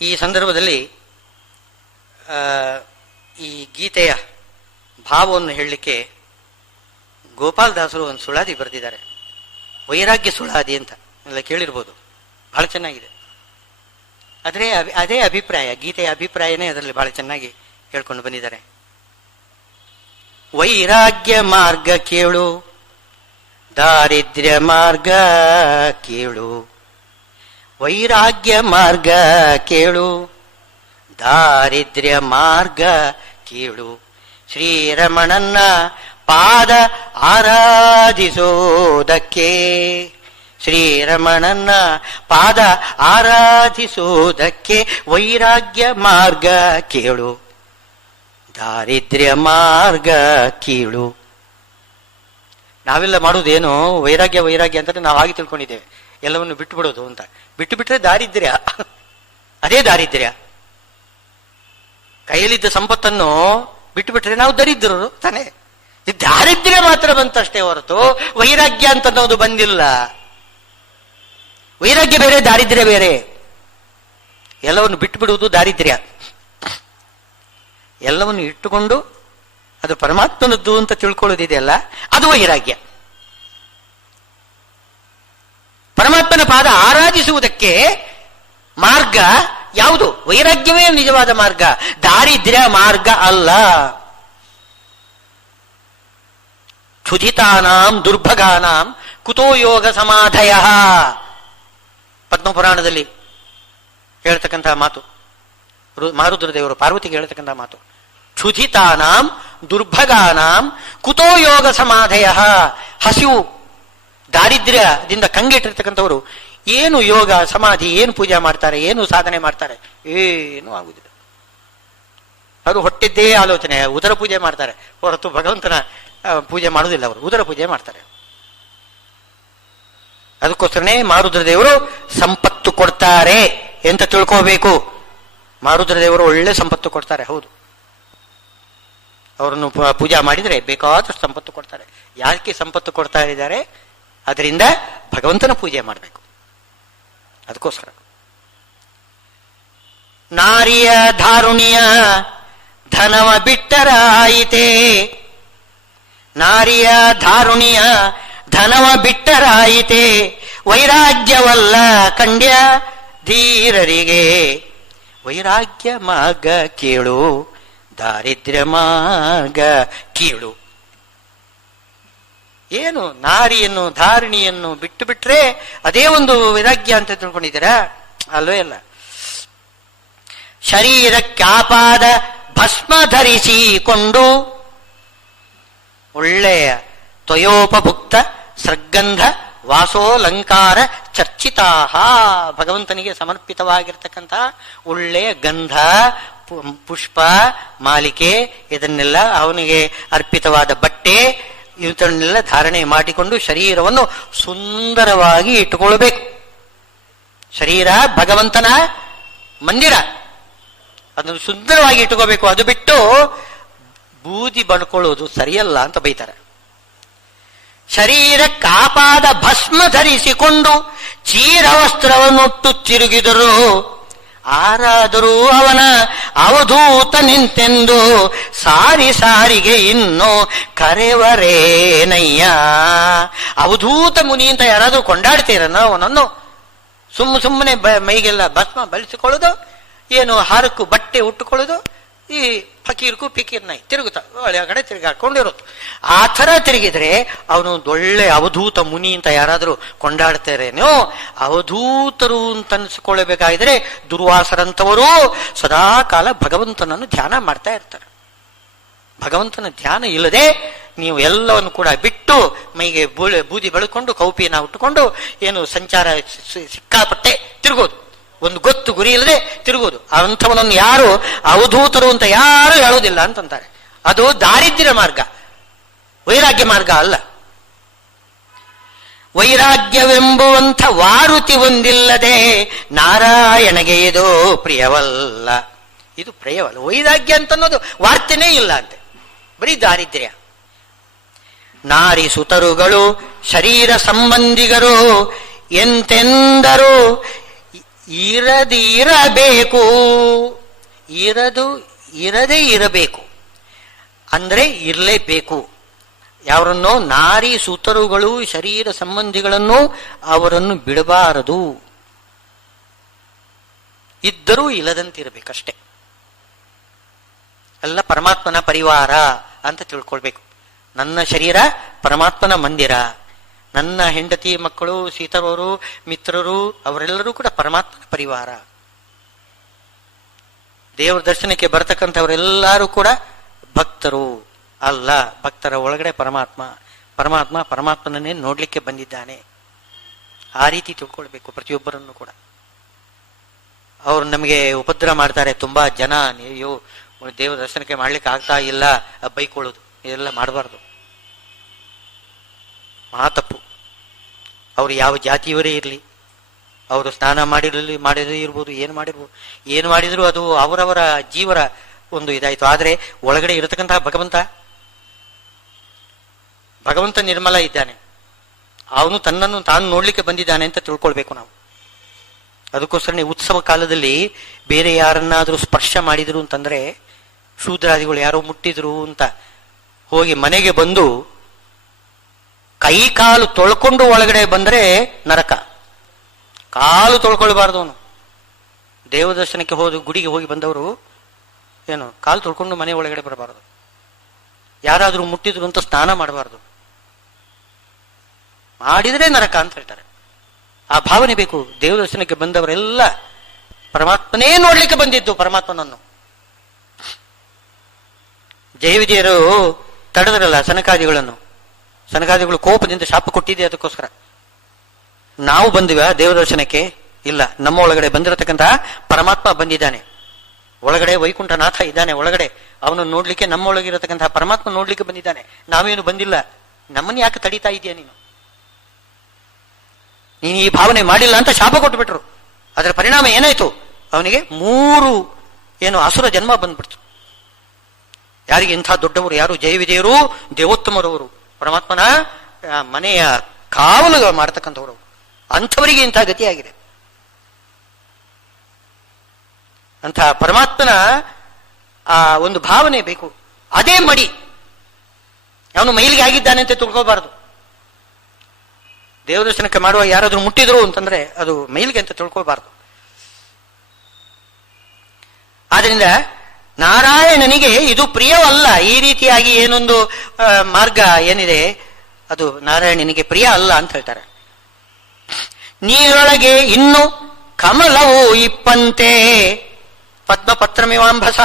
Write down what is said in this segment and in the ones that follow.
ಈ ಸಂದರ್ಭದಲ್ಲಿ ಈ ಗೀತೆಯ ಭಾವವನ್ನು ಹೇಳಲಿಕ್ಕೆ ಗೋಪಾಲದಾಸರು ಒಂದು ಸುಳಾದಿ ಬರೆದಿದ್ದಾರೆ. ವೈರಾಗ್ಯ ಸುಳಾದಿ ಅಂತ ಎಲ್ಲ ಕೇಳಿರ್ಬೋದು, ಬಹಳ ಚೆನ್ನಾಗಿದೆ. ಅದೇ ಅಭಿಪ್ರಾಯ, ಗೀತೆಯ ಅಭಿಪ್ರಾಯನೇ ಅದರಲ್ಲಿ ಬಹಳ ಚೆನ್ನಾಗಿ ಹೇಳ್ಕೊಂಡು ಬಂದಿದ್ದಾರೆ. ವೈರಾಗ್ಯ ಮಾರ್ಗ ಕೇಳು, ದಾರಿದ್ರ್ಯ ಮಾರ್ಗ ಕೇಳು. ವೈರಾಗ್ಯ ಮಾರ್ಗ ಕೇಳು, ದಾರಿದ್ರ್ಯ ಮಾರ್ಗ ಕೇಳು. ಶ್ರೀರಮಣನ್ನ ಪಾದ ಆರಾಧಿಸೋದಕ್ಕೆ, ಶ್ರೀರಮಣನ್ನ ಪಾದ ಆರಾಧಿಸೋದಕ್ಕೆ ವೈರಾಗ್ಯ ಮಾರ್ಗ ಕೇಳು, ದಾರಿದ್ರ್ಯ ಮಾರ್ಗ ಕೀಳು. ನಾವೆಲ್ಲ ಮಾಡುವುದೇನು ವೈರಾಗ್ಯ ವೈರಾಗ್ಯ ಅಂತಂದ್ರೆ ನಾವು ಹಾಗೆ ತಿಳ್ಕೊಂಡಿದ್ದೇವೆ, ಎಲ್ಲವನ್ನು ಬಿಟ್ಟು ಬಿಡೋದು ಅಂತ. ಬಿಟ್ಟು ಬಿಟ್ರೆ ದಾರಿದ್ರ್ಯ, ಅದೇ ದಾರಿದ್ರ್ಯ. ಕೈಯಲ್ಲಿದ್ದ ಸಂಪತ್ತನ್ನು ಬಿಟ್ಟು ಬಿಟ್ರೆ ನಾವು ದರಿದ್ರರು ತಾನೇ. ದಾರಿದ್ರ್ಯ ಮಾತ್ರ ಬಂತಷ್ಟೇ ಹೊರತು ವೈರಾಗ್ಯ ಅಂತ ಅನ್ನೋದು ಬಂದಿಲ್ಲ. ವೈರಾಗ್ಯ ಬೇರೆ, ದಾರಿದ್ರ್ಯ ಬೇರೆ. ಎಲ್ಲವನ್ನು ಬಿಟ್ಟು ಬಿಡುವುದು ದಾರಿದ್ರ್ಯ, ಎಲ್ಲವನ್ನು ಇಟ್ಟುಕೊಂಡು ಅದು ಪರಮಾತ್ಮನದ್ದು ಅಂತ ತಿಳ್ಕೊಳ್ಳೋದಿದೆಯಲ್ಲ, ಅದು ವೈರಾಗ್ಯ. ಪರಮಾತ್ಮನ ಪಾದ ಆರಾಧಿಸುವುದಕ್ಕೆ ಮಾರ್ಗ ಯಾವುದು? ವೈರಾಗ್ಯವೇ ನಿಜವಾದ ಮಾರ್ಗ, ದಾರಿದ್ರ್ಯ ಮಾರ್ಗ ಅಲ್ಲ. ಕ್ಷುಧಿತಾನಾಂ ದುರ್ಭಗಾನಾಂ ಕುತೋ ಯೋಗ ಸಮಾಧಯ, ಪದ್ಮಪುರಾಣದಲ್ಲಿ ಹೇಳ್ತಕ್ಕಂತಹ ಮಾತು, ಮಾರುದ್ರ ದೇವರು ಪಾರ್ವತಿಗೆ ಹೇಳ್ತಕ್ಕಂತಹ ಮಾತು. ಕ್ಷುಧಿತಾನಾಂ ದುರ್ಭಗಾನಾಂ ಕುತೋ ಯೋಗ ಸಮಾಧಯ. ಹಸಿವು ದಾರಿದ್ರ್ಯದಿಂದ ಕಂಗೆಟ್ಟಿರ್ತಕ್ಕಂಥವರು ಏನು ಯೋಗ ಸಮಾಧಿ, ಏನು ಪೂಜೆ ಮಾಡ್ತಾರೆ, ಏನು ಸಾಧನೆ ಮಾಡ್ತಾರೆ? ಏನೂ ಆಗುದಿಲ್ಲ. ಅವರು ಹೊಟ್ಟಿದ್ದೇ ಆಲೋಚನೆ, ಉದರ ಪೂಜೆ ಮಾಡ್ತಾರೆ ಹೊರತು ಭಗವಂತನ ಪೂಜೆ ಮಾಡುವುದಿಲ್ಲ. ಅವರು ಉದರ ಪೂಜೆ ಮಾಡ್ತಾರೆ. ಅದಕ್ಕೋಸ್ಕರನೇ ಮಾರುದ್ರ ದೇವರು ಸಂಪತ್ತು ಕೊಡ್ತಾರೆ ಅಂತ ತಿಳ್ಕೋಬೇಕು. ಮಾರುದ್ರ ದೇವರು ಒಳ್ಳೆ ಸಂಪತ್ತು ಕೊಡ್ತಾರೆ, ಹೌದು. ಅವರನ್ನು ಪೂಜಾ ಮಾಡಿದರೆ ಬೇಕಾದಷ್ಟು ಸಂಪತ್ತು ಕೊಡ್ತಾರೆ. ಯಾಕೆ ಸಂಪತ್ತು ಕೊಡ್ತಾ ಇದ್ದಾರೆ? ಅದರಿಂದ ಭಗವಂತನ ಪೂಜೆ ಮಾಡಬೇಕು. ಅದಕ್ಕೋಸ್ಕರ ನಾರಿಯ ಧಾರುಣಿಯ ಧನವ ಬಿಟ್ಟರಾಯಿತೆ, ನಾರಿಯ ಧಾರುಣಿಯ ಧನವ ಬಿಟ್ಟರಾಯಿತೆ, ವೈರಾಗ್ಯವಲ್ಲ ಕಂಡ್ಯ ಧೀರರಿಗೆ. ವೈರಾಗ್ಯ ಮಾರ್ಗ ಕೇಳು, ದಾರಿದ್ರ್ಯ ಮಾರ್ಗ ಕೀಳು. ಏನು ನಾರಿಯನ್ನು ಧಾರಿಣಿಯನ್ನು ಬಿಟ್ಟು ಬಿಟ್ರೆ ಅದೇ ಒಂದು ವೈರಾಗ್ಯ ಅಂತ ತಿಳ್ಕೊಂಡಿದ್ದೀರಾ? ಅಲ್ವೇ ಅಲ್ಲ. ಶರೀರಕ್ಕಾಪಾದ ಭಸ್ಮ ಧರಿಸಿಕೊಂಡು, ಒಳ್ಳೆಯ ತ್ವಯೋಪಭುಕ್ತ ಸೃಗಂಧ ವಾಸೋಲಂಕಾರ ಚರ್ಚಿತಾಹ, ಭಗವಂತನಿಗೆ ಸಮರ್ಪಿತವಾಗಿರ್ತಕ್ಕಂತಹ ಒಳ್ಳೆಯ ಗಂಧ, ಪುಷ್ಪ, ಮಾಲಿಕೆ, ಇದನ್ನೆಲ್ಲ ಅವನಿಗೆ ಅರ್ಪಿತವಾದ ಬಟ್ಟೆ, ಇವನ್ನೆಲ್ಲ ಧಾರಣೆ ಮಾಡಿಕೊಂಡು ಶರೀರವನ್ನು ಸುಂದರವಾಗಿ ಇಟ್ಟುಕೊಳ್ಬೇಕು. ಶರೀರ ಭಗವಂತನ ಮಂದಿರ, ಅದನ್ನು ಸುಂದರವಾಗಿ ಇಟ್ಟುಕೋಬೇಕು. ಅದು ಬಿಟ್ಟು ಬೂದಿ ಬಡ್ಕೊಳ್ಳೋದು ಸರಿಯಲ್ಲ ಅಂತ ಬೈತಾರೆ. ಶರೀರಕ್ಕಾಪಾದ ಭಸ್ಮ ಧರಿಸಿಕೊಂಡು ಚೀರವಸ್ತ್ರವನ್ನುಟ್ಟು ತಿರುಗಿದರು, ಆರಾದರೂ ಅವನ ಅವಧೂತ ನಿಂತೆಂದು ಸಾರಿ ಸಾರಿಗೆ ಇನ್ನು ಕರೆವರೇನಯ್ಯ. ಅವಧೂತ ಮುನಿ ಅಂತ ಯಾರಾದ್ರೂ ಕೊಂಡಾಡ್ತೀರನೋ ಅವನನ್ನು? ಸುಮ್ಮನೆ ಮೈಗೆಲ್ಲ ಭಸ್ಮ ಬಳಿಸಿಕೊಳ್ಳೋದು, ಏನು ಹಾರಕ್ಕೂ ಬಟ್ಟೆ ಉಟ್ಟುಕೊಳ್ಳೋದು, ಈ ಫಕೀರ್ಗೂ ಪಿಕೀರ್ನಾಯಿ ತಿರುಗುತ್ತಾ ಒಳಗಡೆ ತಿರುಗಾಡ್ಕೊಂಡಿರೋದು. ಆ ಥರ ತಿರುಗಿದ್ರೆ ಅವನು ಒಳ್ಳೆ ಅವಧೂತ ಮುನಿ ಅಂತ ಯಾರಾದರೂ ಕೊಂಡಾಡ್ತಾರೇನೋ? ಅವಧೂತರು ಅಂತ ಅನಿಸಿಕೊಳ್ಳಬೇಕಾಗಿದ್ರೆ ದುರ್ವಾಸರಂಥವರು ಸದಾ ಕಾಲ ಭಗವಂತನನ್ನು ಧ್ಯಾನ ಮಾಡ್ತಾ ಇರ್ತಾರೆ. ಭಗವಂತನ ಧ್ಯಾನ ಇಲ್ಲದೆ ನೀವು ಎಲ್ಲವನ್ನು ಕೂಡ ಬಿಟ್ಟು ಮೈಗೆ ಬೂದಿ ಬೆಳ್ಕೊಂಡು ಕೌಪಿನ ಉಟ್ಟುಕೊಂಡು ಏನು ಸಂಚಾರ ಸಿಕ್ಕಾಪಟ್ಟೆ ತಿರುಗೋದು, ಒಂದು ಗೊತ್ತು ಗುರಿ ಇಲ್ಲದೆ ತಿರುಗೋದು, ಅಂಥವನನ್ನು ಯಾರು ಅವಧೂತರು ಅಂತ ಯಾರು ಹೇಳೋದಿಲ್ಲ ಅಂತಂತಾರೆ. ಅದು ದಾರಿದ್ರ್ಯ ಮಾರ್ಗ, ವೈರಾಗ್ಯ ಮಾರ್ಗ ಅಲ್ಲ. ವೈರಾಗ್ಯವೆಂಬುವಂಥ ವಾರುತಿ ಒಂದಿಲ್ಲದೆ ನಾರಾಯಣಗೆ ಇದು ಪ್ರಿಯವಲ್ಲ. ಇದು ಪ್ರಿಯವಲ್ಲ. ವೈರಾಗ್ಯ ಅಂತ ಅನ್ನೋದು ವಾರ್ತೆನೇ ಇಲ್ಲ ಅಂತೆ, ಬರೀ ದಾರಿದ್ರ್ಯ. ನಾರಿ ಸುತರುಗಳು ಶರೀರ ಸಂಬಂಧಿಗರು ಎಂತೆಂದರು ಇರದಿರಬೇಕು, ಇರದೇ ಇರಬೇಕು ಅಂದ್ರೆ ಇರಲೇಬೇಕು. ಯಾರನ್ನೋ ನಾರಿ ಸುತರುಗಳು ಶರೀರ ಸಂಬಂಧಿಗಳನ್ನು ಅವರನ್ನು ಬಿಡಬಾರದು, ಇದ್ದರೂ ಇಲ್ಲದಂತಿರಬೇಕಷ್ಟೆ. ಎಲ್ಲ ಪರಮಾತ್ಮನ ಪರಿವಾರ ಅಂತ ತಿಳ್ಕೊಳ್ಬೇಕು. ನನ್ನ ಶರೀರ ಪರಮಾತ್ಮನ ಮಂದಿರ, ನನ್ನ ಹೆಂಡತಿ ಮಕ್ಕಳು ಸೀತರವರು ಮಿತ್ರರು ಅವರೆಲ್ಲರೂ ಕೂಡ ಪರಮಾತ್ಮನ ಪರಿವಾರ. ದೇವರ ದರ್ಶನಕ್ಕೆ ಬರತಕ್ಕಂಥವರೆಲ್ಲರೂ ಕೂಡ ಭಕ್ತರು ಅಲ್ಲ, ಭಕ್ತರ ಒಳಗಡೆ ಪರಮಾತ್ಮ, ಪರಮಾತ್ಮ ಪರಮಾತ್ಮನನ್ನೇ ನೋಡ್ಲಿಕ್ಕೆ ಬಂದಿದ್ದಾನೆ. ಆ ರೀತಿ ತಿಳ್ಕೊಳ್ಬೇಕು ಪ್ರತಿಯೊಬ್ಬರನ್ನು ಕೂಡ. ಅವರು ನಮಗೆ ಉಪದ್ರ ಮಾಡ್ತಾರೆ ತುಂಬಾ ಜನ, ಅಯ್ಯೋ ದೇವರ ದರ್ಶನಕ್ಕೆ ಮಾಡ್ಲಿಕ್ಕೆ ಆಗ್ತಾ ಇಲ್ಲ ಬೈಕೊಳ್ಳೋದು, ಇದೆಲ್ಲ ಮಾಡಬಾರ್ದು, ಮಹಾತಪ್ಪು. ಅವರು ಯಾವ ಜಾತಿಯವರೇ ಇರಲಿ, ಅವರು ಸ್ನಾನ ಮಾಡದೇ ಇರ್ಬೋದು, ಏನು ಮಾಡಿದ್ರು ಅದು ಅವರವರ ಜೀವರ ಒಂದು ಇದಾಯ್ತು. ಆದರೆ ಒಳಗಡೆ ಇರತಕ್ಕಂತಹ ಭಗವಂತ ನಿರ್ಮಲ ಇದ್ದಾನೆ, ಅವನು ತನ್ನನ್ನು ತಾನು ನೋಡ್ಲಿಕ್ಕೆ ಬಂದಿದ್ದಾನೆ ಅಂತ ತಿಳ್ಕೊಳ್ಬೇಕು ನಾವು. ಅದಕ್ಕೋಸ್ಕರ ಉತ್ಸವ ಕಾಲದಲ್ಲಿ ಬೇರೆ ಯಾರನ್ನಾದ್ರೂ ಸ್ಪರ್ಶ ಮಾಡಿದ್ರು ಅಂತಂದ್ರೆ, ಶೂದ್ರಾದಿಗಳು ಯಾರೋ ಮುಟ್ಟಿದ್ರು ಅಂತ ಹೋಗಿ ಮನೆಗೆ ಬಂದು ಕೈ ಕಾಲು ತೊಳ್ಕೊಂಡು ಒಳಗಡೆ ಬಂದ್ರೆ ನರಕ. ಕಾಲು ತೊಳ್ಕೊಳ್ಬಾರ್ದು ಅವನು. ದೇವ ದರ್ಶನಕ್ಕೆ ಗುಡಿಗೆ ಹೋಗಿ ಬಂದವರು ಏನು ಕಾಲು ತೊಳ್ಕೊಂಡು ಮನೆ ಒಳಗಡೆ ಬರಬಾರದು. ಯಾರಾದ್ರೂ ಮುಟ್ಟಿದ್ರು ಅಂತ ಸ್ನಾನ ಮಾಡಬಾರ್ದು, ಮಾಡಿದ್ರೆ ನರಕ ಅಂತ ಹೇಳ್ತಾರೆ. ಆ ಭಾವನೆ ಬೇಕು. ದೇವ ದರ್ಶನಕ್ಕೆ ಬಂದವರೆಲ್ಲ ಪರಮಾತ್ಮನೇ ನೋಡ್ಲಿಕ್ಕೆ ಬಂದಿದ್ದು, ಪರಮಾತ್ಮನನ್ನು. ಜಯವಿಜಯರು ತಡೆದ್ರಲ್ಲ ಸನಕಾದಿಗಳು ಕೋಪದಿಂದ ಶಾಪ ಕೊಟ್ಟಿದೆ. ಅದಕ್ಕೋಸ್ಕರ ನಾವು ಬಂದಿವ ದೇವ ದರ್ಶನಕ್ಕೆ? ಇಲ್ಲ, ನಮ್ಮ ಒಳಗಡೆ ಬಂದಿರತಕ್ಕಂತಹ ಪರಮಾತ್ಮ ಬಂದಿದ್ದಾನೆ. ಒಳಗಡೆ ವೈಕುಂಠನಾಥ ಇದ್ದಾನೆ ಒಳಗಡೆ, ಅವನನ್ನು ನೋಡ್ಲಿಕ್ಕೆ ನಮ್ಮ ಒಳಗಿರತಕ್ಕಂತಹ ಪರಮಾತ್ಮ ನೋಡ್ಲಿಕ್ಕೆ ಬಂದಿದ್ದಾನೆ. ನಾವೇನು ಬಂದಿಲ್ಲ. ನಮ್ಮನ್ನು ಯಾಕೆ ತಡೀತಾ ಇದೆಯಾ ನೀನು ಈ ಭಾವನೆ ಮಾಡಿಲ್ಲ ಅಂತ ಶಾಪ ಕೊಟ್ಟುಬಿಟ್ರು. ಅದರ ಪರಿಣಾಮ ಏನಾಯ್ತು? ಅವನಿಗೆ 3 ಅಸುರ ಜನ್ಮ ಬಂದ್ಬಿಡ್ತು. ಯಾರಿಗೆ ಇಂಥ ದೊಡ್ಡವರು ಯಾರು? ಜಯವಿಜಯರು, ದೇವೋತ್ತಮರವರು, ಪರಮಾತ್ಮನ ಮನೆಯ ಕಾವಲು ಮಾಡತಕ್ಕಂಥವರು, ಅಂಥವರಿಗೆ ಇಂಥ ಗತಿಯಾಗಿದೆ. ಅಂಥ ಪರಮಾತ್ಮನ ಆ ಒಂದು ಭಾವನೆ ಬೇಕು. ಅದೇ ಮಡಿ. ಅವನು ಮೈಲಿಗೆ ಆಗಿದ್ದಾನೆ ಅಂತ ತಿಳ್ಕೋಬಾರದು. ದೇವದರ್ಶನಕ್ಕೆ ಮಾಡುವಾಗ ಯಾರಾದ್ರೂ ಮುಟ್ಟಿದ್ರು ಅಂತಂದ್ರೆ ಅದು ಮೈಲಿಗೆ ಅಂತ ತಿಳ್ಕೊಳ್ಬಾರ್ದು. ಆದ್ರಿಂದ ನಾರಾಯಣನಿಗೆ ಇದು ಪ್ರಿಯವಲ್ಲ. ಈ ರೀತಿಯಾಗಿ ಏನೊಂದು ಮಾರ್ಗ ಏನಿದೆ ಅದು ನಾರಾಯಣನಿಗೆ ಪ್ರಿಯ ಅಲ್ಲ ಅಂತ ಹೇಳ್ತಾರೆ. ನೀರೊಳಗೆ ಇನ್ನು ಕಮಲವು ಇಪ್ಪಂತೆ ಪದ್ಮಪತ್ರಮಿವಾಂಭಸ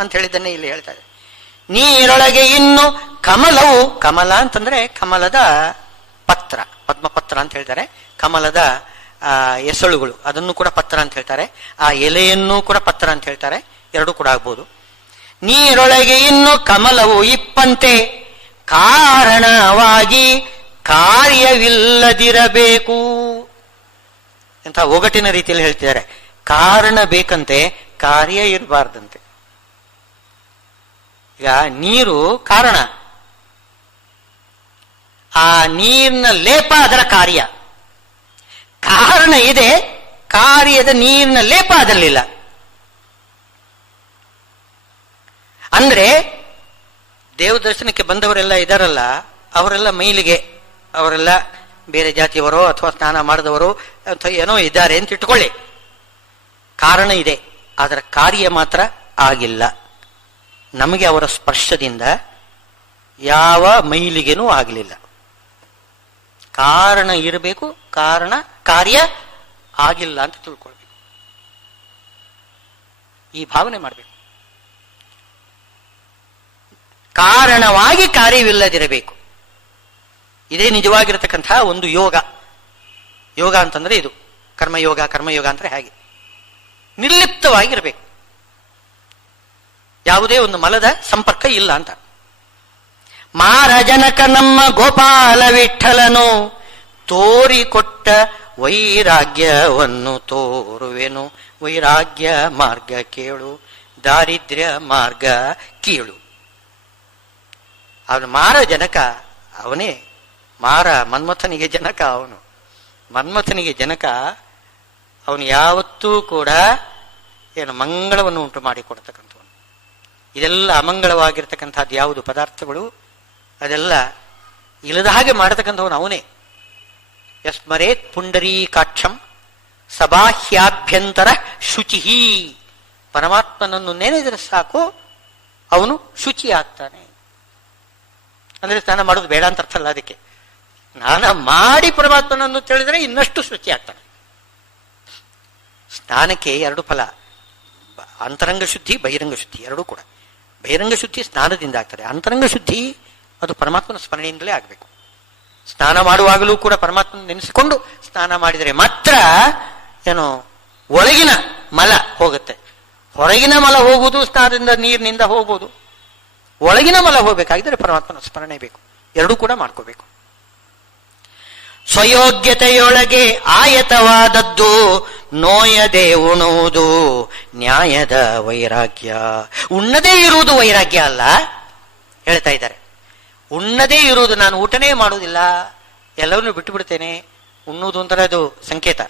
ಅಂತ ಹೇಳಿದ್ದನ್ನೇ ಇಲ್ಲಿ ಹೇಳ್ತಾರೆ. ನೀರೊಳಗೆ ಇನ್ನು ಕಮಲವು, ಕಮಲ ಅಂತಂದ್ರೆ ಕಮಲದ ಪತ್ರ, ಪದ್ಮಪತ್ರ ಅಂತ ಹೇಳ್ತಾರೆ. ಕಮಲದ ಎಸಳುಗಳು ಅದನ್ನು ಕೂಡ ಪತ್ರ ಅಂತ ಹೇಳ್ತಾರೆ. ಆ ಎಲೆಯನ್ನು ಕೂಡ ಪತ್ರ ಅಂತ ಹೇಳ್ತಾರೆ. ಎರಡೂ ಕೂಡ ಆಗ್ಬೋದು. ನೀರೊಳಗೆ ಇನ್ನು ಕಮಲವು ಇಪ್ಪಂತೆ ಕಾರಣವಾಗಿ ಕಾರ್ಯವಿಲ್ಲದಿರಬೇಕು ಅಂತ ಒಗಟಿನ ರೀತಿಯಲ್ಲಿ ಹೇಳ್ತಿದ್ದಾರೆ. ಕಾರಣ ಬೇಕಂತೆ, ಕಾರ್ಯ ಇರಬಾರ್ದಂತೆ. ಈಗ ನೀರು ಕಾರಣ, ಆ ನೀರಿನ ಲೇಪ ಅದರ ಕಾರ್ಯ. ಕಾರಣ ಇದೆ, ಕಾರ್ಯದ ನೀರಿನ ಲೇಪ ಅದರಲ್ಲಿಲ್ಲ. ಅಂದ್ರೆ ದೇವ ದರ್ಶನಕ್ಕೆ ಬಂದವರೆಲ್ಲ ಇದಾರಲ್ಲ, ಅವರೆಲ್ಲ ಮೈಲಿಗೆ, ಅವರೆಲ್ಲ ಬೇರೆ ಜಾತಿಯವರೋ ಅಥವಾ ಸ್ನಾನ ಮಾಡಿದವರು ಅಥವಾ ಏನೋ ಇದ್ದಾರೆ ಅಂತ ಇಟ್ಕೊಳ್ಳಿ. ಕಾರಣ ಇದೆ, ಅದರ ಕಾರ್ಯ ಮಾತ್ರ ಆಗಿಲ್ಲ. ನಮಗೆ ಅವರ ಸ್ಪರ್ಶದಿಂದ ಯಾವ ಮೈಲಿಗೆನೂ ಆಗಲಿಲ್ಲ. ಕಾರಣ ಇರಬೇಕು, ಕಾರ್ಯ ಆಗಿಲ್ಲ ಅಂತ ತಿಳ್ಕೊಳ್ಬೇಕು. ಈ ಭಾವನೆ ಮಾಡಬೇಕು. ಕಾರಣವಾಗಿ ಕಾರ್ಯವಿಲ್ಲದಿರಬೇಕು. ಇದೇ ನಿಜವಾಗಿರತಕ್ಕಂತಹ ಒಂದು ಯೋಗ. ಯೋಗ ಅಂತಂದ್ರೆ ಇದು ಕರ್ಮಯೋಗ ಅಂದ್ರೆ ಹಾಗೆ ನಿರ್ಲಿಪ್ತವಾಗಿರಬೇಕು. ಯಾವುದೇ ಒಂದು ಮಲದ ಸಂಪರ್ಕ ಇಲ್ಲ ಅಂತ. ಮಾರಜನಕ ನಮ್ಮ ಗೋಪಾಲ ವಿಠಲನು ತೋರಿಕೊಟ್ಟ ವೈರಾಗ್ಯವನ್ನು ತೋರುವೆನು. ವೈರಾಗ್ಯ ಮಾರ್ಗ ಕೇಳು, ದಾರಿದ್ರ್ಯ ಮಾರ್ಗ ಕೀಳು. ಅವನು ಮಾರ ಜನಕ, ಅವನೇ ಮಾರ, ಮನ್ಮಥನಿಗೆ ಜನಕ. ಅವನು ಮನ್ಮಥನಿಗೆ ಜನಕ. ಅವನು ಯಾವತ್ತೂ ಕೂಡ ಏನು ಮಂಗಳವನ್ನು ಉಂಟು ಮಾಡಿಕೊಡ್ತಕ್ಕಂಥವನು. ಇದೆಲ್ಲ ಅಮಂಗಳವಾಗಿರ್ತಕ್ಕಂಥದ್ದು ಯಾವುದು ಪದಾರ್ಥಗಳು ಅದೆಲ್ಲ ಇಲ್ಲದ ಹಾಗೆ ಮಾಡತಕ್ಕಂಥವನು ಅವನೇ. ಯಸ್ಮರೇತ್ ಪುಂಡರೀಕಾಕ್ಷಂ ಸಬಾಹ್ಯಾಭ್ಯಂತರ ಶುಚಿ. ಪರಮಾತ್ಮನನ್ನು ನೆನೆದರೆ ಸಾಕು ಅವನು ಶುಚಿ ಆಗ್ತಾನೆ. ಅಂದ್ರೆ ಸ್ನಾನ ಮಾಡೋದು ಬೇಡ ಅಂತ ಅರ್ಥ ಅಲ್ಲ. ಅದಕ್ಕೆ ಸ್ನಾನ ಮಾಡಿ ಪರಮಾತ್ಮನನ್ನು ತಿಳಿದ್ರೆ ಇನ್ನಷ್ಟು ಶುಚಿ ಆಗ್ತಾನೆ. ಸ್ನಾನಕ್ಕೆ ಎರಡು ಫಲ, ಅಂತರಂಗ ಶುದ್ಧಿ ಬಹಿರಂಗ ಶುದ್ಧಿ ಎರಡೂ ಕೂಡ. ಬಹಿರಂಗ ಶುದ್ಧಿ ಸ್ನಾನದಿಂದ ಆಗ್ತದೆ, ಅಂತರಂಗ ಶುದ್ಧಿ ಅದು ಪರಮಾತ್ಮನ ಸ್ಮರಣೆಯಿಂದಲೇ ಆಗಬೇಕು. ಸ್ನಾನ ಮಾಡುವಾಗಲೂ ಕೂಡ ಪರಮಾತ್ಮನ ನೆನೆಸಿಕೊಂಡು ಸ್ನಾನ ಮಾಡಿದರೆ ಮಾತ್ರ ಏನು ಒಳಗಿನ ಮಲ ಹೋಗುತ್ತೆ. ಹೊರಗಿನ ಮಲ ಹೋಗುವುದು ಸ್ನಾನದಿಂದ ನೀರಿನಿಂದ ಹೋಗುವುದು. ಒಳಗಿನ ಮಲ ಹೋಗಬೇಕಾಗಿದ್ದರೆ ಪರಮಾತ್ಮನ ಸ್ಮರಣೆ ಬೇಕು. ಎರಡೂ ಕೂಡ ಮಾಡ್ಕೋಬೇಕು. ಸ್ವಯೋಗ್ಯತೆಯೊಳಗೆ ಆಯತವಾದದ್ದು ನೋಯದೆ ಉಣುವುದು ನ್ಯಾಯದ ವೈರಾಗ್ಯ. ಉಣ್ಣದೇ ಇರುವುದು ವೈರಾಗ್ಯ ಅಲ್ಲ ಹೇಳ್ತಾ ಇದ್ದಾರೆ. ಉಣ್ಣದೇ ಇರುವುದು, ನಾನು ಊಟನೇ ಮಾಡುವುದಿಲ್ಲ, ಎಲ್ಲವನ್ನೂ ಬಿಟ್ಟು ಬಿಡ್ತೇನೆ. ಉಣ್ಣುವುದು ಅಂತಾರೆ ಅದು ಸಂಕೇತ.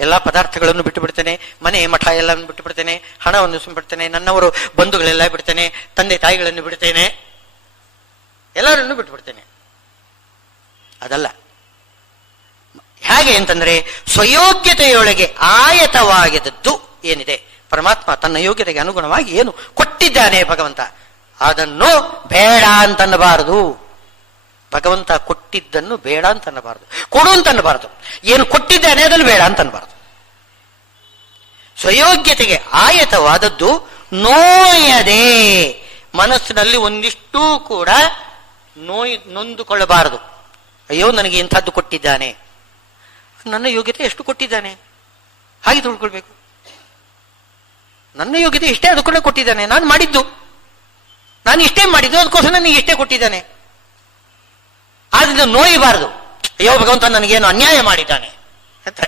ಎಲ್ಲ ಪದಾರ್ಥಗಳನ್ನು ಬಿಟ್ಟು ಬಿಡ್ತೇನೆ, ಮನೆ ಮಠ ಎಲ್ಲವನ್ನು ಬಿಟ್ಟು ಬಿಡ್ತೇನೆ, ಹಣವನ್ನು ಬಿಡ್ತೇನೆ, ನನ್ನವರು ಬಂಧುಗಳೆಲ್ಲ ಬಿಡ್ತೇನೆ, ತಂದೆ ತಾಯಿಗಳನ್ನು ಬಿಡ್ತೇನೆ, ಎಲ್ಲರನ್ನು ಬಿಟ್ಟು ಬಿಡ್ತೇನೆ. ಅದಲ್ಲ. ಹೇಗೆ ಅಂತಂದ್ರೆ ಸ್ವಯೋಗ್ಯತೆಯೊಳಗೆ ಆಯತವಾಗಿದ್ದದ್ದು ಏನಿದೆ, ಪರಮಾತ್ಮ ತನ್ನ ಯೋಗ್ಯತೆಗೆ ಅನುಗುಣವಾಗಿ ಏನು ಕೊಟ್ಟಿದ್ದಾನೆ ಭಗವಂತ, ಅದನ್ನು ಬೇಡ ಅಂತನ್ನಬಾರದು. ಭಗವಂತ ಕೊಟ್ಟಿದ್ದನ್ನು ಬೇಡ ಅಂತನ್ನಬಾರದು, ಕೊಡು ಅಂತನ್ನಬಾರದು. ಏನು ಕೊಟ್ಟಿದ್ದಾನೆ ಅದನ್ನು ಬೇಡ ಅಂತನ್ನಬಾರದು. ಸ್ವಯೋಗ್ಯತೆಗೆ ಆಯತವಾದದ್ದು ನೋಯದೆ, ಮನಸ್ಸಿನಲ್ಲಿ ಒಂದಿಷ್ಟೂ ಕೂಡ ನೊಂದುಕೊಳ್ಳಬಾರದು. ಅಯ್ಯೋ ನನಗೆ ಇಂಥದ್ದು ಕೊಟ್ಟಿದ್ದಾನೆ, ನನ್ನ ಯೋಗ್ಯತೆ ಎಷ್ಟು ಕೊಟ್ಟಿದ್ದಾನೆ ಹಾಗೆ ತಿಳ್ಕೊಳ್ಬೇಕು. ನನ್ನ ಯೋಗ್ಯತೆ ಇಷ್ಟೇ, ಅದಕ್ಕೊಂಡೆ ಕೊಟ್ಟಿದ್ದಾನೆ, ನಾನು ಮಾಡಿದ್ದು, ನಾನು ಇಷ್ಟೇ ಮಾಡಿದ್ದು, ಅದಕ್ಕೋಸ್ಕರ ನನಗೆ ಇಷ್ಟೇ ಕೊಟ್ಟಿದ್ದಾನೆ. ಆದ್ರಿಂದ ನೋಯಬಾರದು. ಅಯ್ಯೋ ಭಗವಂತ ನನಗೇನು ಅನ್ಯಾಯ ಮಾಡಿದ್ದಾನೆ ಅಂತ.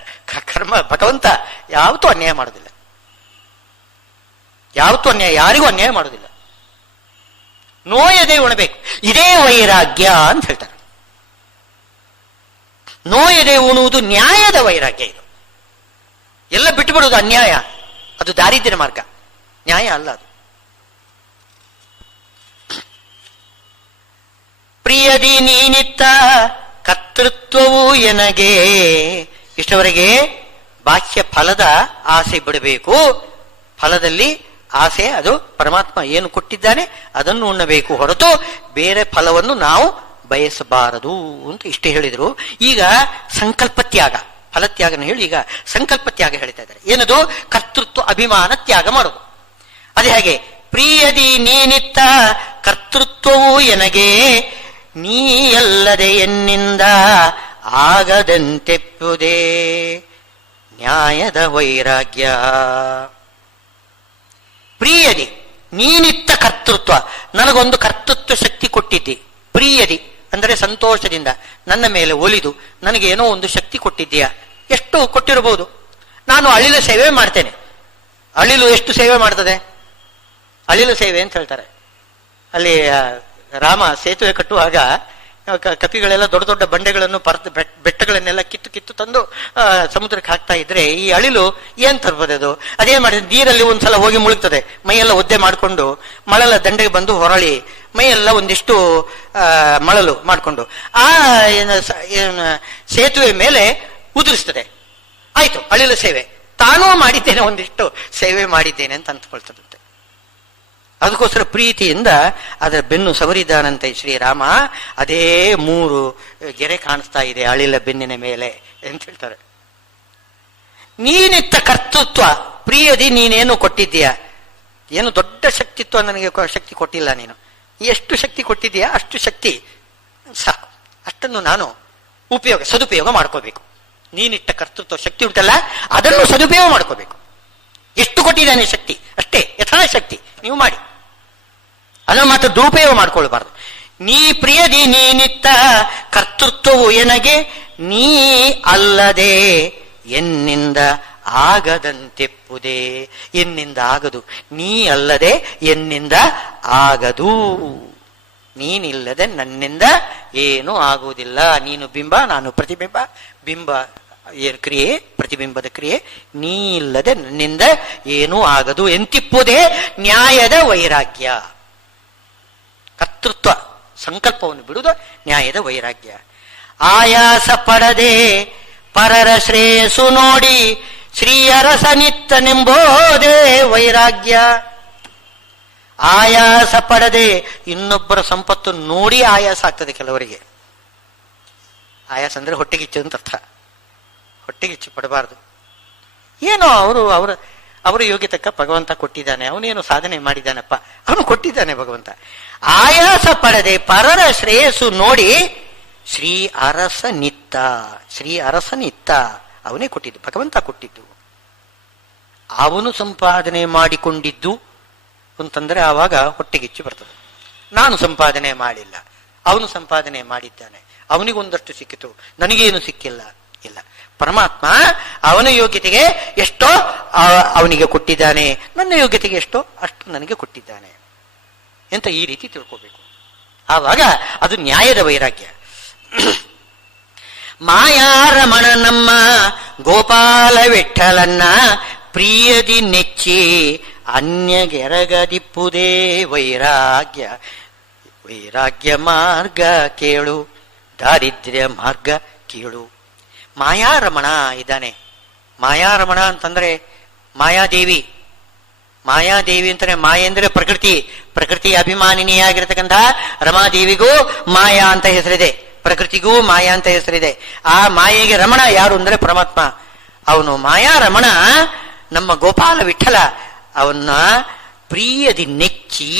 ಕರ್ಮ ಭಗವಂತ ಯಾವತ್ತೂ ಅನ್ಯಾಯ ಮಾಡೋದಿಲ್ಲ, ಯಾವತ್ತೂ ಅನ್ಯಾಯ, ಯಾರಿಗೂ ಅನ್ಯಾಯ ಮಾಡೋದಿಲ್ಲ. ನೋಯದೆ ಉಣಬೇಕು, ಇದೇ ವೈರಾಗ್ಯ ಅಂತ ಹೇಳ್ತಾರೆ. ನೋಯದೆ ಉಣುವುದು ನ್ಯಾಯದ ವೈರಾಗ್ಯ. ಇದು ಎಲ್ಲ ಬಿಟ್ಟುಬಿಡುವುದು ಅನ್ಯಾಯ, ಅದು ದಾರಿದ್ರ್ಯ ಮಾರ್ಗ, ನ್ಯಾಯ ಅಲ್ಲ ಅದು. ಪ್ರಿಯದಿ ನೀನಿತ್ತ ಕರ್ತೃತ್ವವು ಎನಗೆ. ಇಷ್ಟವರೆಗೆ ಬಾಹ್ಯ ಫಲದ ಆಸೆ ಬಿಡಬೇಕು. ಫಲದಲ್ಲಿ ಆಸೆ, ಅದು ಪರಮಾತ್ಮ ಏನು ಕೊಟ್ಟಿದ್ದಾನೆ ಅದನ್ನು ಉಣ್ಣಬೇಕು ಹೊರತು ಬೇರೆ ಫಲವನ್ನು ನಾವು ಬಯಸಬಾರದು ಅಂತ ಇಷ್ಟೇ ಹೇಳಿದ್ರು. ಈಗ ಸಂಕಲ್ಪ ತ್ಯಾಗ, ಫಲತ್ಯಾಗನ ಹೇಳಿ ಈಗ ಸಂಕಲ್ಪ ತ್ಯಾಗ ಹೇಳ್ತಾ ಇದ್ದಾರೆ. ಏನದು? ಕರ್ತೃತ್ವ ಅಭಿಮಾನ ತ್ಯಾಗ ಮಾಡೋದು. ಅದೇ ಹಾಗೆ ಪ್ರಿಯದಿ ನೀನಿತ್ತ ಕರ್ತೃತ್ವವು ಎನಗೆ, ನೀಯಲ್ಲದೆ ಎನ್ನಿಂದ ಆಗದಂತೆಪ್ಪುದೇ ನ್ಯಾಯದ ವೈರಾಗ್ಯ. ಪ್ರಿಯದಿ ನೀನಿತ್ತ ಕರ್ತೃತ್ವ, ನನಗೊಂದು ಕರ್ತೃತ್ವ ಶಕ್ತಿ ಕೊಟ್ಟಿದ್ದಿ. ಪ್ರಿಯದಿ ಅಂದರೆ ಸಂತೋಷದಿಂದ ನನ್ನ ಮೇಲೆ ಒಲಿದು ನನಗೇನೋ ಒಂದು ಶಕ್ತಿ ಕೊಟ್ಟಿದ್ದೀಯಾ. ಎಷ್ಟು ಕೊಟ್ಟಿರಬಹುದು. ನಾನು ಅಳಿಲ ಸೇವೆ ಮಾಡ್ತೇನೆ. ಅಳಿಲು ಎಷ್ಟು ಸೇವೆ ಮಾಡ್ತದೆ? ಅಳಿಲು ಸೇವೆ ಅಂತ ಹೇಳ್ತಾರೆ. ಅಲ್ಲಿ ರಾಮ ಸೇತುವೆ ಕಟ್ಟುವಾಗ ಕಪಿಗಳೆಲ್ಲ ದೊಡ್ಡ ದೊಡ್ಡ ಬಂಡೆಗಳನ್ನು ಬೆಟ್ಟಗಳನ್ನೆಲ್ಲ ಕಿತ್ತು ತಂದು ಸಮುದ್ರಕ್ಕೆ ಹಾಕ್ತಾ ಇದ್ರೆ ಈ ಅಳಿಲು ಏನ್ ತರ್ಬೋದು? ಅದು ಅದೇ ಮಾಡಿದ್ರೆ ನೀರಲ್ಲಿ ಒಂದ್ಸಲ ಹೋಗಿ ಮುಳುಗ್ತದೆ, ಮೈಯೆಲ್ಲ ಒದ್ದೆ ಮಾಡಿಕೊಂಡು ಮಳೆಲ್ಲ ದಂಡೆಗೆ ಬಂದು ಹೊರಳಿ ಮೈಯೆಲ್ಲ ಒಂದಿಷ್ಟು ಮಳಲು ಮಾಡಿಕೊಂಡು ಆ ಸೇತುವೆ ಮೇಲೆ ಉದುರಿಸ್ತದೆ. ಆಯ್ತು, ಅಳಿಲು ಸೇವೆ. ತಾನೂ ಮಾಡಿದ್ದೇನೆ, ಒಂದಿಷ್ಟು ಸೇವೆ ಮಾಡಿದ್ದೇನೆ ಅಂತ ಅಂದ್ಕೊಳ್ತದಂತೆ. ಅದಕ್ಕೋಸ್ಕರ ಪ್ರೀತಿಯಿಂದ ಅದರ ಬೆನ್ನು ಸವರಿದ್ದಾನಂತೆ ಶ್ರೀರಾಮ. ಅದೇ 3 ಗೆರೆ ಕಾಣಿಸ್ತಾ ಇದೆ ಅಳಿಲ ಬೆನ್ನಿನ ಮೇಲೆ ಅಂತ ಹೇಳ್ತಾರೆ. ನೀನಿತ್ತ ಕರ್ತೃತ್ವ, ಪ್ರಿಯದಿ ನೀನೇನು ಕೊಟ್ಟಿದ್ದೀಯ. ಏನು ದೊಡ್ಡ ಶಕ್ತಿತ್ವ ನನಗೆ ಶಕ್ತಿ ಕೊಟ್ಟಿಲ್ಲ ನೀನು. ಎಷ್ಟು ಶಕ್ತಿ ಕೊಟ್ಟಿದ್ದೀಯಾ ಅಷ್ಟು ಶಕ್ತಿ ಸಾಕು. ಅಷ್ಟನ್ನು ನಾನು ಸದುಪಯೋಗ ಮಾಡ್ಕೋಬೇಕು. ನೀನಿಟ್ಟ ಕರ್ತೃತ್ವ ಶಕ್ತಿ ಉಂಟಲ್ಲ, ಅದನ್ನು ಸದುಪಯೋಗ ಮಾಡ್ಕೋಬೇಕು. ಎಷ್ಟು ಕೊಟ್ಟಿದ್ದಾನೆ ಶಕ್ತಿ ಅಷ್ಟೇ ಯಥಾಶಕ್ತಿ ನೀವು ಮಾಡಿ, ಅದನ್ನು ಮಾತ್ರ ದುರುಪಯೋಗ ಮಾಡ್ಕೊಳ್ಬಾರ್ದು. ನೀ ಪ್ರಿಯದಿ ನೀನಿತ್ತ ಕರ್ತೃತ್ವವು ಎನಗೆ, ನೀ ಅಲ್ಲದೆ ಎನ್ನಿಂದ ಆಗದಂತೆಪ್ಪುದೇ. ಎನ್ನಿಂದ ಆಗದು, ನೀ ಅಲ್ಲದೆ ಎನ್ನಿಂದ ಆಗದು. ನೀನಿಲ್ಲದೆ ನನ್ನಿಂದ ಏನೂ ಆಗುವುದಿಲ್ಲ. ನೀನು ಬಿಂಬ, ನಾನು ಪ್ರತಿಬಿಂಬ. ಬಿಂಬ ಕ್ರಿಯೆ, ಪ್ರತಿಬಿಂಬದ ಕ್ರಿಯೆ. ನೀ ಇಲ್ಲದೆ ನನ್ನಿಂದ ಏನೂ ಆಗದು ಎಂತಿಪ್ಪುದೇ ನ್ಯಾಯದ ವೈರಾಗ್ಯ. ಕರ್ತೃತ್ವ ಸಂಕಲ್ಪವನ್ನು ಬಿಡುವುದು ನ್ಯಾಯದ ವೈರಾಗ್ಯ. ಆಯಾಸ ಪಡದೆ ಪರರ ಶ್ರೇಯಸ್ಸು ನೋಡಿ ಶ್ರೀಯರಸನಿತ್ತನೆಂಬೋದೇ ವೈರಾಗ್ಯ. ಆಯಾಸ ಪಡದೆ, ಇನ್ನೊಬ್ಬರ ಸಂಪತ್ತು ನೋಡಿ ಆಯಾಸ ಆಗ್ತದೆ ಕೆಲವರಿಗೆ. ಆಯಾಸ ಅಂದ್ರೆ ಹೊಟ್ಟೆಗಿಚ್ಚು ಅಂತ ಅರ್ಥ. ಹೊಟ್ಟೆಗಿಚ್ಚು ಪಡಬಾರದು. ಏನೋ ಅವರ ಯೋಗ್ಯ ತಕ್ಕ ಭಗವಂತ ಕೊಟ್ಟಿದ್ದಾನೆ, ಅವನೇನು ಸಾಧನೆ ಮಾಡಿದ್ದಾನಪ್ಪ, ಅವನು ಕೊಟ್ಟಿದ್ದಾನೆ ಭಗವಂತ. ಆಯಾಸ ಪಡದೆ ಪರರ ಶ್ರೇಯಸ್ಸು ನೋಡಿ ಶ್ರೀ ಅರಸನಿತ್ತ. ಶ್ರೀ ಅರಸನಿತ್ತ ಅವನೇ ಕೊಟ್ಟಿದ್ದು, ಭಗವಂತ ಕೊಟ್ಟಿದ್ದು. ಅವನು ಸಂಪಾದನೆ ಮಾಡಿಕೊಂಡಿದ್ದು ಅಂತಂದ್ರೆ ಆವಾಗ ಹೊಟ್ಟೆಗಿಚ್ಚು ಬರ್ತದೆ. ನಾನು ಸಂಪಾದನೆ ಮಾಡಿಲ್ಲ, ಅವನು ಸಂಪಾದನೆ ಮಾಡಿದ್ದಾನೆ, ಅವನಿಗೊಂದಷ್ಟು ಸಿಕ್ಕಿತು, ನನಗೇನು ಸಿಕ್ಕಿಲ್ಲ. ಇಲ್ಲ, ಪರಮಾತ್ಮ ಅವನ ಯೋಗ್ಯತೆಗೆ ಎಷ್ಟೋ ಅವನಿಗೆ ಕೊಟ್ಟಿದ್ದಾನೆ, ನನ್ನ ಯೋಗ್ಯತೆಗೆ ಎಷ್ಟೋ ಅಷ್ಟು ನನಗೆ ಕೊಟ್ಟಿದ್ದಾನೆ ಅಂತ ಈ ರೀತಿ ತಿಳ್ಕೋಬೇಕು. ಆವಾಗ ಅದು ನ್ಯಾಯದ ವೈರಾಗ್ಯ. ಮಾಯಾರಮಣ ನಮ್ಮ ಗೋಪಾಲ ವಿಠಲನ್ನ ಪ್ರಿಯದಿ ನೆಚ್ಚಿ ಅನ್ಯಗೆರಗದಿಪ್ಪುದೇ ವೈರಾಗ್ಯ. ವೈರಾಗ್ಯ ಮಾರ್ಗ ಕೇಳು, ದಾರಿದ್ರ್ಯ ಮಾರ್ಗ ಕೇಳು. ಮಾಯಾರಮಣ ಇದ್ದಾನೆ. ಮಾಯಾರಮಣ ಅಂತಂದ್ರೆ ಮಾಯಾದೇವಿ. ಮಾಯಾದೇವಿ ಅಂತಾನೆ, ಮಾಯೆ ಅಂದ್ರೆ ಪ್ರಕೃತಿ, ಪ್ರಕೃತಿ ಅಭಿಮಾನಿನಿಯಾಗಿರ್ತಕ್ಕಂಥ ರಮಾದೇವಿಗೂ ಮಾಯಾ ಅಂತ ಹೆಸರಿದೆ, ಪ್ರಕೃತಿಗೂ ಮಾಯಾ ಅಂತ ಹೆಸರಿದೆ. ಆ ಮಾಯೆಗೆ ರಮಣ ಯಾರು ಅಂದ್ರೆ ಪರಮಾತ್ಮ. ಅವನು ಮಾಯಾರಮಣ ನಮ್ಮ ಗೋಪಾಲ ವಿಠಲ. ಅವನ್ನ ಪ್ರಿಯದಿ ನೆಚ್ಚಿ,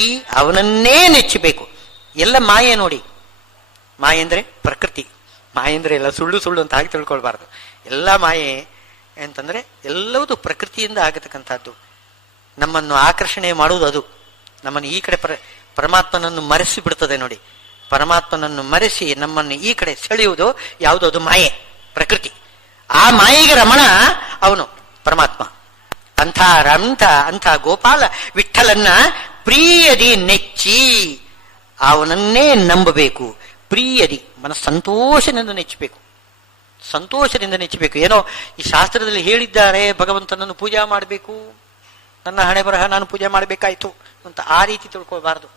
ಅವನನ್ನೇ ನೆಚ್ಚಬೇಕು. ಎಲ್ಲ ಮಾಯೆ ನೋಡಿ. ಮಾಯೆ ಅಂದ್ರೆ ಪ್ರಕೃತಿ. ಮಾಯೆ ಅಂದ್ರೆ ಎಲ್ಲ ಸುಳ್ಳು ಸುಳ್ಳು ಅಂತ ಹಾಗೆ ತಿಳ್ಕೊಳ್ಬಾರ್ದು. ಎಲ್ಲ ಮಾಯೆ ಅಂತಂದ್ರೆ ಎಲ್ಲವೂ ಪ್ರಕೃತಿಯಿಂದ ಆಗತಕ್ಕಂಥದ್ದು. ನಮ್ಮನ್ನು ಆಕರ್ಷಣೆ ಮಾಡುವುದು ಅದು. ನಮ್ಮನ್ನು ಈ ಕಡೆ ಪರಮಾತ್ಮನನ್ನು ಮರೆಸಿ ಬಿಡ್ತದೆ ನೋಡಿ. ಪರಮಾತ್ಮನನ್ನು ಮರೆಸಿ ನಮ್ಮನ್ನು ಈ ಕಡೆ ಸೆಳೆಯುವುದು ಯಾವುದು? ಅದು ಮಾಯೆ, ಪ್ರಕೃತಿ. ಆ ಮಾಯೆಗೆ ರಮಣ ಅವನು ಪರಮಾತ್ಮ. ಅಂಥ ಗೋಪಾಲ ವಿಠಲನ್ನ ಪ್ರಿಯದಿ ನೆಚ್ಚಿ ಅವನನ್ನೇ ನಂಬಬೇಕು. ಪ್ರಿಯದಿ ಸಂತೋಷದಿಂದ ನೆಚ್ಚಬೇಕು, ಸಂತೋಷದಿಂದ ನೆಚ್ಚಬೇಕು. ಏನೋ ಈ ಶಾಸ್ತ್ರದಲ್ಲಿ ಹೇಳಿದ್ದಾರೆ ಭಗವಂತನನ್ನು ಪೂಜಾ ಮಾಡಬೇಕು, ನನ್ನ ಹಣೆ ಬರಹ ನಾನು ಪೂಜೆ ಮಾಡಬೇಕಾಯ್ತು ಅಂತ ಆ ರೀತಿ ತಿಳ್ಕೊಳ್ಬಾರ್ದು.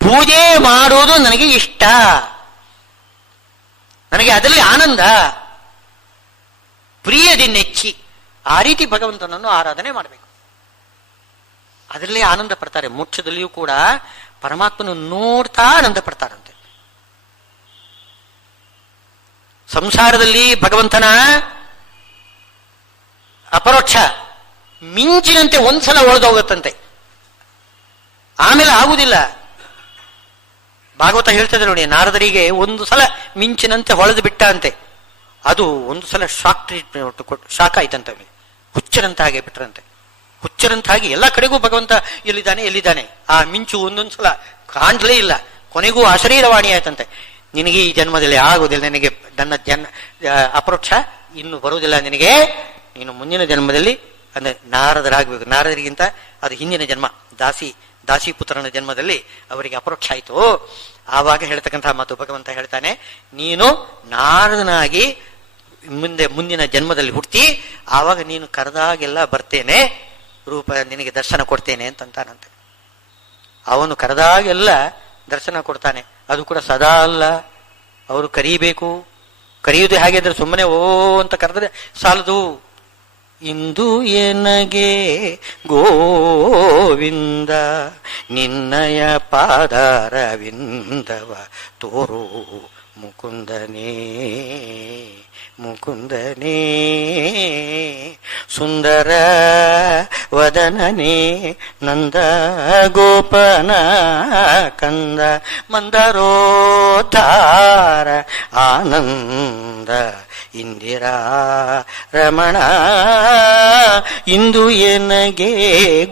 ಪೂಜೆ ಮಾಡುವುದು ನನಗೆ ಇಷ್ಟ, ನನಗೆ ಅದರಲ್ಲಿ ಆನಂದ, ಪ್ರಿಯದಿ ನೆಚ್ಚಿ ಆ ರೀತಿ ಭಗವಂತನನ್ನು ಆರಾಧನೆ ಮಾಡಬೇಕು. ಅದರಲ್ಲೇ ಆನಂದ ಪಡ್ತಾರೆ. ಮೋಕ್ಷದಲ್ಲಿಯೂ ಕೂಡ ಪರಮಾತ್ಮನನ್ನು ನೋಡ್ತಾ ಆನಂದ ಪಡ್ತಾರಂತೆ. ಸಂಸಾರದಲ್ಲಿ ಭಗವಂತನ ಅಪರೋಕ್ಷ ಮಿಂಚಿನಂತೆ ಒಂದ್ಸಲ ಒಡೆದೋಗುತ್ತಂತೆ, ಆಮೇಲೆ ಆಗುವುದಿಲ್ಲ. ಭಾಗವತ ಹೇಳ್ತದೆ ನೋಡಿ, ನಾರದರಿಗೆ ಒಂದು ಸಲ ಮಿಂಚಿನಂತೆ ಹೊಳೆದು ಬಿಟ್ಟ ಅಂತೆ. ಅದು ಒಂದು ಸಲ ಶಾಕ್ ಆಯ್ತಂತೆ, ಹುಚ್ಚರಂತಾಗಿ ಬಿಟ್ರಂತೆ. ಹುಚ್ಚರಂತಾಗಿ ಎಲ್ಲ ಕಡೆಗೂ ಭಗವಂತ ಎಲ್ಲಿದ್ದಾನೆ ಆ ಮಿಂಚು ಒಂದೊಂದ್ಸಲ ಕಾಣ್ಲೇ ಇಲ್ಲ. ಕೊನೆಗೂ ಅಶರೀರವಾಣಿ ಆಯ್ತಂತೆ, ನಿನಗೆ ಈ ಜನ್ಮದಲ್ಲಿ ಆಗುವುದಿಲ್ಲ, ನಿನಗೆ ನನ್ನ ಅಪರೋಕ್ಷ ಇನ್ನು ಬರುವುದಿಲ್ಲ, ನಿನಗೆ ನೀನು ಮುಂದಿನ ಜನ್ಮದಲ್ಲಿ ಅಂದ್ರೆ ನಾರದರಾಗಬೇಕು. ನಾರದರಿಗಿಂತ ಅದು ಹಿಂದಿನ ಜನ್ಮ, ದಾಸಿ ಪುತ್ರನ ಜನ್ಮದಲ್ಲಿ ಅವರಿಗೆ ಅಪರೋಕ್ಷ ಆಯಿತು. ಆವಾಗ ಹೇಳ್ತಕ್ಕಂತಹ ಮಾತು ಭಗವಂತ ಹೇಳ್ತಾನೆ, ನೀನು ನಾರದನಾಗಿ ಮುಂದಿನ ಜನ್ಮದಲ್ಲಿ ಹುಟ್ಟಿ, ಆವಾಗ ನೀನು ಕರೆದಾಗೆಲ್ಲ ಬರ್ತೇನೆ, ರೂಪ ನಿನಗೆ ದರ್ಶನ ಕೊಡ್ತೇನೆ ಅಂತಂತಾನಂತೆ. ಅವನು ಕರೆದಾಗೆಲ್ಲ ದರ್ಶನ ಕೊಡ್ತಾನೆ. ಅದು ಕೂಡ ಸದಾ ಅಲ್ಲ, ಅವರು ಕರೀಬೇಕು. ಕರೆಯುವುದು ಹೇಗೆ ಅಂದ್ರೆ ಸುಮ್ಮನೆ ಓ ಅಂತ ಕರೆದ್ರೆ ಸಾಲದು. ಇಂದು ಎನಗೆ ಗೋವಿಂದ ನಿನ್ನಯ ಪಾದಾರವಿಂದವ ತೋರು ಮುಕುಂದನೇ ಮುಕುಂದನೇ ಸುಂದರ ವದನನೇ ನಂದ ಗೋಪನ ಕಂದ ಮಂದರೋದ್ಧಾರ ಆನಂದ ಇಂದಿರಾ ರಮಣ ಇಂದು ಎನಗೆ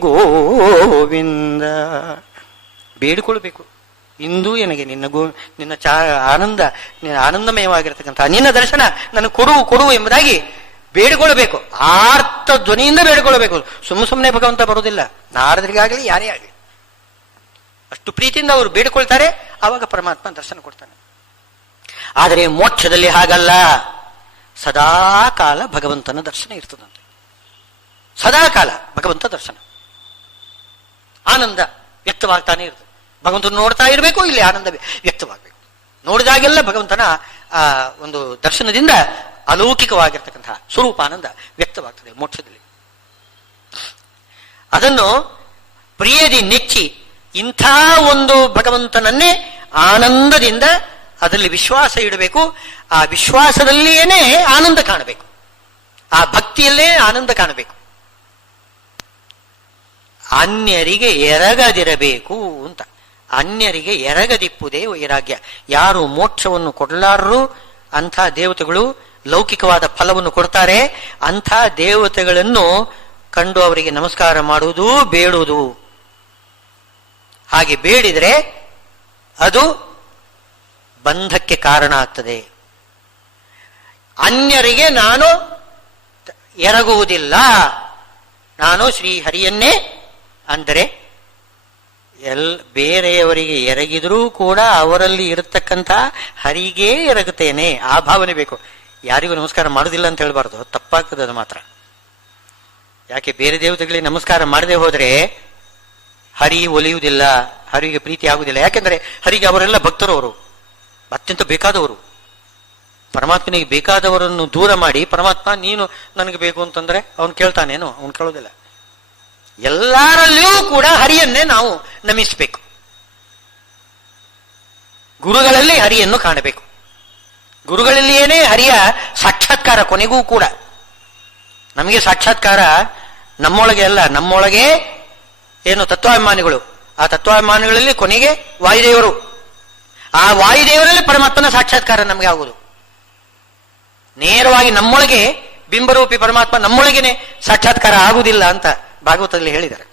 ಗೋವಿಂದ. ಬೇಡಿಕೊಳ್ಬೇಕು, ಇಂದು ಎನಗೆ ನಿನ್ನ ಆನಂದಮಯವಾಗಿರ್ತಕ್ಕಂಥ ನಿನ್ನ ದರ್ಶನ ನನಗೆ ಕೊಡು ಎಂಬುದಾಗಿ ಬೇಡಿಕೊಳ್ಬೇಕು. ಆರ್ಥ ಧ್ವನಿಯಿಂದ ಬೇಡಿಕೊಳ್ಬೇಕು. ಸುಮ್ಮನೆ ಭಗವಂತ ಬರುವುದಿಲ್ಲ. ನಾರದರಿಗಾಗಲಿ ಯಾರೇ ಆಗಲಿ ಅಷ್ಟು ಪ್ರೀತಿಯಿಂದ ಅವರು ಬೇಡಿಕೊಳ್ತಾರೆ, ಆವಾಗ ಪರಮಾತ್ಮ ದರ್ಶನ ಕೊಡ್ತಾನೆ. ಆದರೆ ಮೋಕ್ಷದಲ್ಲಿ ಹಾಗಲ್ಲ, ಸದಾ ಕಾಲ ಭಗವಂತನ ದರ್ಶನ ಇರ್ತದಂತೆ. ಸದಾ ಕಾಲ ಭಗವಂತ ದರ್ಶನ, ಆನಂದ ವ್ಯಕ್ತವಾಗ್ತಾನೆ ಇರ್ತದೆ. ಭಗವಂತನ ನೋಡ್ತಾ ಇರಬೇಕು, ಇಲ್ಲಿ ಆನಂದ ವ್ಯಕ್ತವಾಗಬೇಕು. ನೋಡಿದಾಗೆಲ್ಲ ಭಗವಂತನ ಆ ಒಂದು ದರ್ಶನದಿಂದ ಅಲೌಕಿಕವಾಗಿರ್ತಕ್ಕಂತಹ ಸ್ವರೂಪಾನಂದ ವ್ಯಕ್ತವಾಗ್ತದೆ ಮೋಕ್ಷದಲ್ಲಿ. ಅದನ್ನು ಪ್ರಿಯದಿ ನೆಚ್ಚಿ ಇಂಥ ಒಂದು ಭಗವಂತನನ್ನೇ ಆನಂದದಿಂದ ಅದರಲ್ಲಿ ವಿಶ್ವಾಸ ಇಡಬೇಕು. ಆ ವಿಶ್ವಾಸದಲ್ಲಿಯೇನೆ ಆನಂದ ಕಾಣಬೇಕು, ಆ ಭಕ್ತಿಯಲ್ಲೇ ಆನಂದ ಕಾಣಬೇಕು. ಅನ್ಯರಿಗೆ ಎರಗದಿರಬೇಕು ಅಂತ. ಅನ್ಯರಿಗೆ ಎರಗದಿಪ್ಪುದೇ ವೈರಾಗ್ಯ. ಯಾರು ಮೋಕ್ಷವನ್ನು ಕೊಡಲಾರರು ಅಂಥ ದೇವತೆಗಳು ಲೌಕಿಕವಾದ ಫಲವನ್ನು ಕೊಡ್ತಾರೆ. ಅಂಥ ದೇವತೆಗಳನ್ನು ಕಂಡು ಅವರಿಗೆ ನಮಸ್ಕಾರ ಮಾಡುವುದು, ಬೇಡುವುದು. ಹಾಗೆ ಬೇಡಿದರೆ ಅದು ಬಂಧಕ್ಕೆ ಕಾರಣ ಆಗ್ತದೆ. ಅನ್ಯರಿಗೆ ನಾನು ಎರಗುವುದಿಲ್ಲ, ನಾನು ಶ್ರೀಹರಿಯನ್ನೇ ಅಂದರೆ ಬೇರೆಯವರಿಗೆ ಎರಗಿದ್ರೂ ಕೂಡ ಅವರಲ್ಲಿ ಇರತಕ್ಕಂಥ ಹರಿಗೆ ಎರಗುತ್ತೇನೆ, ಆ ಭಾವನೆ ಬೇಕು. ಯಾರಿಗೂ ನಮಸ್ಕಾರ ಮಾಡುವುದಿಲ್ಲ ಅಂತ ಹೇಳ್ಬಾರ್ದು, ತಪ್ಪಾಗ್ತದೆ ಅದು ಮಾತ್ರ. ಯಾಕೆ ಬೇರೆ ದೇವತೆಗಳಿಗೆ ನಮಸ್ಕಾರ ಮಾಡದೆ ಹೋದ್ರೆ ಹರಿ ಒಲಿಯುವುದಿಲ್ಲ, ಹರಿಗೆ ಪ್ರೀತಿ ಆಗುವುದಿಲ್ಲ. ಯಾಕೆಂದ್ರೆ ಹರಿಗೆ ಅವರೆಲ್ಲ ಭಕ್ತರು, ಅವರು ಅತ್ಯಂತ ಬೇಕಾದವರು. ಪರಮಾತ್ಮನಿಗೆ ಬೇಕಾದವರನ್ನು ದೂರ ಮಾಡಿ ಪರಮಾತ್ಮ ನೀನು ನನಗೆ ಬೇಕು ಅಂತಂದ್ರೆ ಅವನು ಕೇಳ್ತಾನೇನು? ಅವನು ಕೇಳೋದಿಲ್ಲ. ಎಲ್ಲರಲ್ಲಿಯೂ ಕೂಡ ಹರಿಯನ್ನೇ ನಾವು ನಮಿಸಬೇಕು. ಗುರುಗಳಲ್ಲಿ ಹರಿಯನ್ನು ಕಾಣಬೇಕು. ಗುರುಗಳಲ್ಲಿಯೇನೇ ಹರಿಯ ಸಾಕ್ಷಾತ್ಕಾರ ಕೊನೆಗೂ ಕೂಡ. ನಮಗೆ ಸಾಕ್ಷಾತ್ಕಾರ ನಮ್ಮೊಳಗೆ ಅಲ್ಲ, ನಮ್ಮೊಳಗೆ ಏನು ತತ್ವಾಭಿಮಾನಿಗಳು, ಆ ತತ್ವಾಭಿಮಾನಿಗಳಲ್ಲಿ ಕೊನೆಗೆ ವಾಯುದೇವರು. ಆ ವಾಯುದೇವರಲ್ಲಿ ಪರಮಾತ್ಮನ ಸಾಕ್ಷಾತ್ಕಾರ ನಮಗೆ ಆಗುವುದು. ನೇರವಾಗಿ ನಮ್ಮೊಳಗೆ ಬಿಂಬರೂಪಿ ಪರಮಾತ್ಮ ನಮ್ಮೊಳಗೇನೆ ಸಾಕ್ಷಾತ್ಕಾರ ಆಗುವುದಿಲ್ಲ ಅಂತ ಭಾಗವತದಲ್ಲಿ ಹೇಳಿದ್ದಾರೆ.